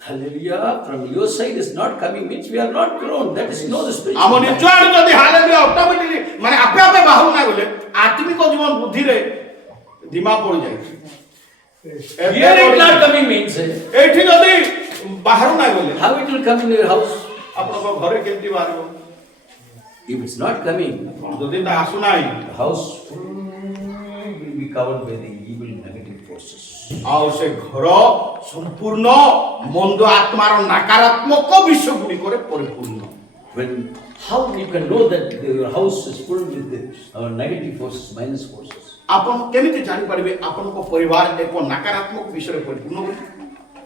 Hallelujah, from your side is not coming means we are not grown. That is no the spiritual. ଆମ ନିଜ ଆଡୁ ଯଦି hallelujah automatically ମାନେ ଆପେ ଆପେ ବାହାରୁ ନା ଗଲେ ଆତ୍ମିକ ଜୀବନ ବୃଦ୍ଧିରେ ଧିମା ପଡି ଯାଇଛି Here it not coming means ଏଇଠି ଯଦି ବାହାରୁ ନା ଗଲେ how it will come in your house. ଆପଣଙ୍କ ଘରେ କେମିତି ବାହାରିବ If it's not coming, ଯଦି ତା ଆସୁନାହିଁ the house will be covered by the evil negative forces. ଆଉ ସେ ଘର ସମ୍ପୂର୍ଣ୍ଣ ମନ୍ଦ ଆତ୍ମାର ନକାରାତ୍ମକ ବିଷୟ ଗୁଡ଼ିକରେ ପରିପୂର୍ଣ୍ଣ When how you can know that your house is full with the negative forces, minus forces. ଆପଣ କେମିତି ଜାଣିପାରିବେ ଆପଣଙ୍କ ପରିବାର ଏକ ନକାରାତ୍ମକ ବିଷୟରେ ପରିପୂର୍ଣ୍ଣ ବୋଲି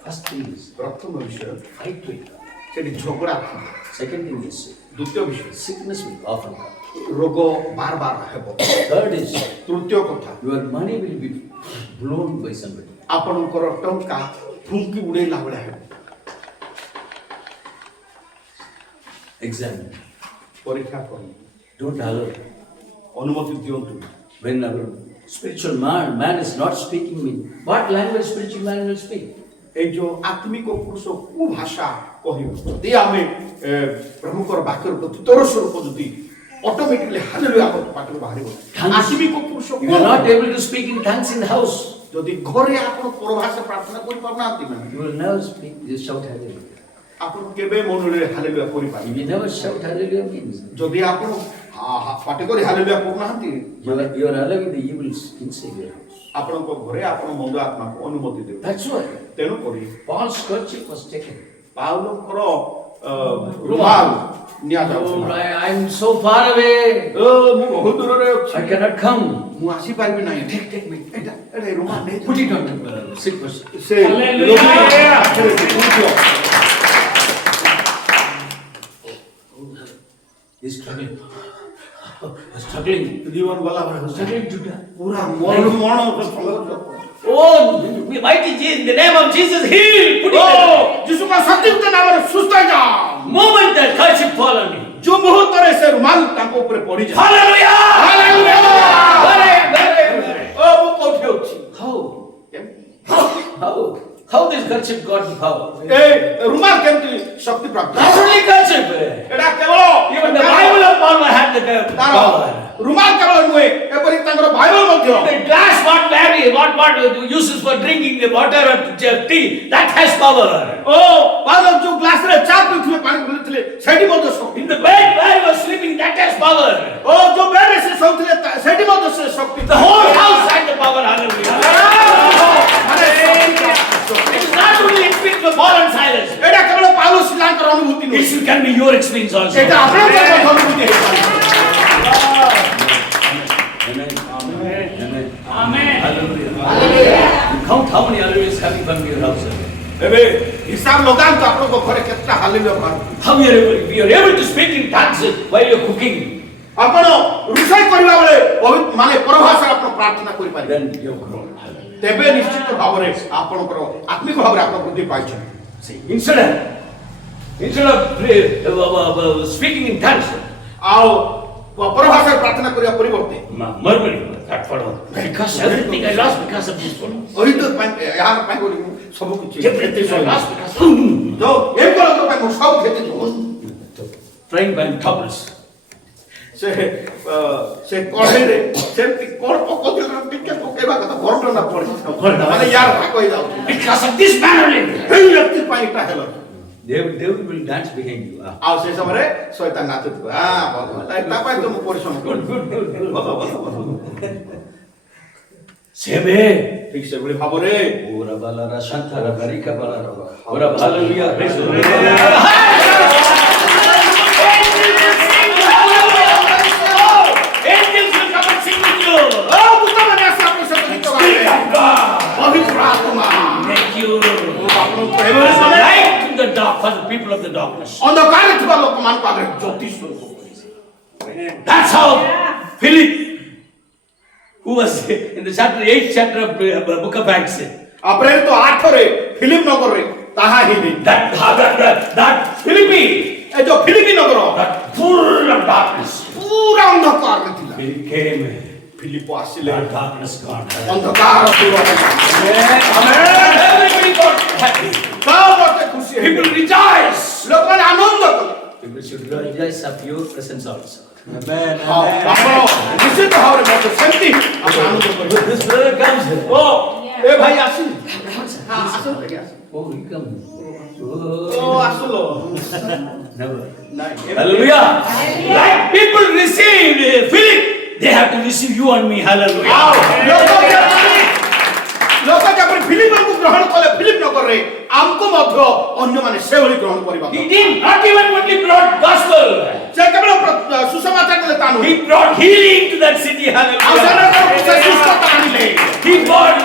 First thing is ପ୍ରଥମ ବିଷୟ fight with God. ସେଠି ଝଗଡ଼ା ଥିବ Second thing is ଦ୍ୱିତୀୟ ବିଷୟ sickness will often come. ରୋଗ ବାର ବାର ହେବ Third is ତୃତୀୟ କଥା your money will be blown by somebody. ଆପଣଙ୍କର ଟଙ୍କା ଫୁଙ୍କି ଉଡେଇଲା ଭଳିଆ ହେବ Examine. ପରୀକ୍ଷା କରନ୍ତୁ Don't allow. ଅନୁମତି ଦିଅନ୍ତୁ When our spiritual man is not speaking me, what language spiritual man will speak? ଏଇ ଯୋଉ ଆତ୍ମିକ ପୁରୁଷ କୁ ଭାଷା କହିବ ଯଦି ଆମେ ପ୍ରଭୁଙ୍କର ବାକ୍ୟର ପ୍ରତ୍ୟୁତ୍ତର ସ୍ୱରୂପ ଯଦି ଅଟୋମେଟିକଲି ହାଲେଲୁୟା ଆମ ପାଟିରୁ ବାହାରିବ ଆତ୍ମିକ ପୁରୁଷ If you are not able to speak in tongues in the house, ଯଦି ଘରେ ଆପଣ ପରଭାଷା ପ୍ରାର୍ଥନା କରିପାରୁନାହାନ୍ତି ନା you will never speak. You shout hallelujah. ଆପଣ କେବେ ମନରେ ହାଲେଲୁୟା କରିପାରିବେ If you never shout hallelujah means ଯଦି ଆପଣ ପାଟି କରି ହାଲେଲୁୟା କରୁନାହାନ୍ତି you are allowing the evils inside your house. ଆପଣଙ୍କ ଘରେ ଆପଣ ମନ୍ଦ ଆତ୍ମାକୁ ଅନୁମତି ଦେବେ That's why ତେଣୁ କରି Paul's kerchief was taken. ପାଉଲଙ୍କର ରୁମାଲ ନିଆଯାଉଥିଲା I am so far away. ମୁଁ ବହୁତ ଦୂରରେ ଅଛି I cannot come. ମୁଁ ଆସିପାରିବି ନାହିଁ take me ଏଇଟା ଏଇଟା ରୁମାଲ ନେଇ Put it on the sick person. ସେ He's struggling. Struggling. ଜୀବନ ଗଲା ଭଳିଆ Struggling to die. ପୁରା ମରଣ Oh, mighty Jesus, in the name of Jesus, heal. Put it on. ଯୀଶୁଙ୍କ ଶକ୍ତିଯୁକ୍ତ ନାମରେ ସୁସ୍ଥ ହେଇଯାଅ Moment that kerchief fall on me. ଯୋଉ ମୁହୂର୍ତ୍ତରେ ସେ ରୁମାଲ ତାଙ୍କ ଉପରେ ପଡିଯାଏ Hallelujah! Hallelujah! Very. ମୁଁ କୋଉଠି ଅଛି How? How this kerchief got the power? ଏ ରୁମାଲ କେମିତି ଶକ୍ତି ପ୍ରାପ୍ତ Not only kerchief. ଏଟା କେବଳ Even the Bible of Paul had the power. ରୁମାଲ କେବଳ ନୁହେଁ ଏପରି ତାଙ୍କର ବାଇବଲ ମଧ୍ୟ The glass what uses for drinking the water or tea, that has power. ଓ ପାଉଲ ଯୋଉ ଗ୍ଲାସରେ ଚା ପିଉଥିଲେ ପାଣି ପିଉଥିଲେ ସେଠି ମଧ୍ୟ ଶକ୍ତି In the bed where he was sleeping, that has power. ଓ ଯୋଉ ବେଡରେ ସେ ଶୋଉଥିଲେ ସେଠି ମଧ୍ୟ ସେ ଶକ୍ତି The whole house had the power. Hallelujah. It is not only experience for Paul and Silas. ଏଟା କେବଳ ପାଉଲ ଶିଲାଙ୍କର ଅନୁଭୂତି It ନୁହେଁ should can be your experience also. ଏଟା ଆପଣଙ୍କର ମଧ୍ୟ ଅନୁଭୂତି ହେଇପାରିବ Amen. Amen. Amen. Hallelujah. Hallelujah. You count how many hallelujahs coming from your house. ଏବେ ହିସାବ ଲଗାନ୍ତୁ ଆପଣଙ୍କ ଘରେ କେତେଟା ହାଲେଲୁୟା ବାହାରୁଛି। How we are able to speak in tongues while you're cooking. ଆପଣ ରୋଷେଇ କରିବା ବେଳେ ମାନେ ପରଭାଷାରେ ଆପଣ ପ୍ରାର୍ଥନା କରିପାରିବେ। Then you're grown. ତେବେ ନିଶ୍ଚିତ ଭାବରେ ଆପଣଙ୍କର ଆତ୍ମିକ ଭାବରେ ଆପଣ ବୃଦ୍ଧି ପାଇଛନ୍ତି। See, instead of speaking in tongues, ଆଉ ପରଭାଷାରେ ପ୍ରାର୍ଥନା କରିବା ପରିବର୍ତ୍ତେ murmuring, that follow. Because everything I lost because of this one. ଅହିତ ଏହାର ପାଇଁ ବୋଲି ମୁଁ ସବୁ କିଛି Everything I lost because of ଯୋଉ ଏକ ଲୋକ ପାଇଁ ମୁଁ ସବୁ କ୍ଷତି frying pan topless. ସେ କଢ଼େଇରେ ସେମିତି କଣ ପକଉଥିଲା ଟିକେ ପକେଇବା କଥା ଗରମ ନ ପଡିଛି ମାନେ ୟାର ଭାଗ ହେଇଯାଉଛି Because of this man only. ଏଇ ବ୍ୟକ୍ତି ପାଇଁ ଏଟା ହେଲା Devil will dance behind you. ଆଉ ସେ ସମୟରେ ଶୈତାନ ନାଚୁଥିବ ଭଲ ତା ପାଇଁ ତ ମୁଁ ପରିଶ୍ରମ Good. ଭଲ Sebe. ଠିକ ସେଭଳି ଭାବରେ Ora balara shantara barika balara. Ora hallelujah. Praise the Lord. Angels will come and sing with you. ଦୂତମାନେ ଆସି ଆପଣଙ୍କ ସହିତ ଗୀତ ଗାଇବେ ପବିତ୍ର ଆତ୍ମା Thank you. ଆପଣଙ୍କୁ There is a light in the dark for the people of the darkness. ଅନ୍ଧକାରରେ ଥିବା ଲୋକମାନଙ୍କ ଆଗରେ ଜ୍ୟୋତି ସ୍ୱରୂପ That's how Philip, who was in the 8th chapter of the book of Acts, ପ୍ରେରିତ 8ରେ ଫିଲିପ ନଗରରେ ତାହା ହିଁ that Philippi, ଏ ଯୋଉ ଫିଲିପି ନଗର that full of darkness, ପୁରା ଅନ୍ଧକାରରେ ଥିଲା he came. ଫିଲିପ ଆସିଲେ That darkness gone. ଅନ୍ଧକାର ଦୂର ହେଲା Amen. Everybody got happy. ସମସ୍ତେ ଖୁସି ହେଲେ People rejoice. ଲୋକମାନେ ଆନନ୍ଦ କଲେ People should rejoice of your presence also. ଆପଣ ନିଶ୍ଚିତ ଭାବରେ ମୋତେ ସେମିତି ଆପଣ ଆନନ୍ଦ କରିବେ This brother comes. ଓ ଏ ଭାଇ ଆସିଲେ Oh, he comes. ଓ ଆସିଲ Never. ନାଇଁ Hallelujah. Like people received Philip, they have to receive you and me. Hallelujah. ଆଉ ଲୋକ ଯେପରି ଫିଲିପଙ୍କୁ ଗ୍ରହଣ କଲେ ଫିଲିପ ନଗରରେ ଆମକୁ ମଧ୍ୟ ଅନ୍ୟମାନେ ସେଭଳି ଗ୍ରହଣ କରିବା He did not even only brought gospel. ସେ କେବଳ ସୁସମାଚାର କଲେ ତା ନୁହେଁ He brought healing to that city. ଆଉ Hallelujah. ସେମାନଙ୍କୁ ସେ ସୁସ୍ଥତା ଆଣିଲେ He brought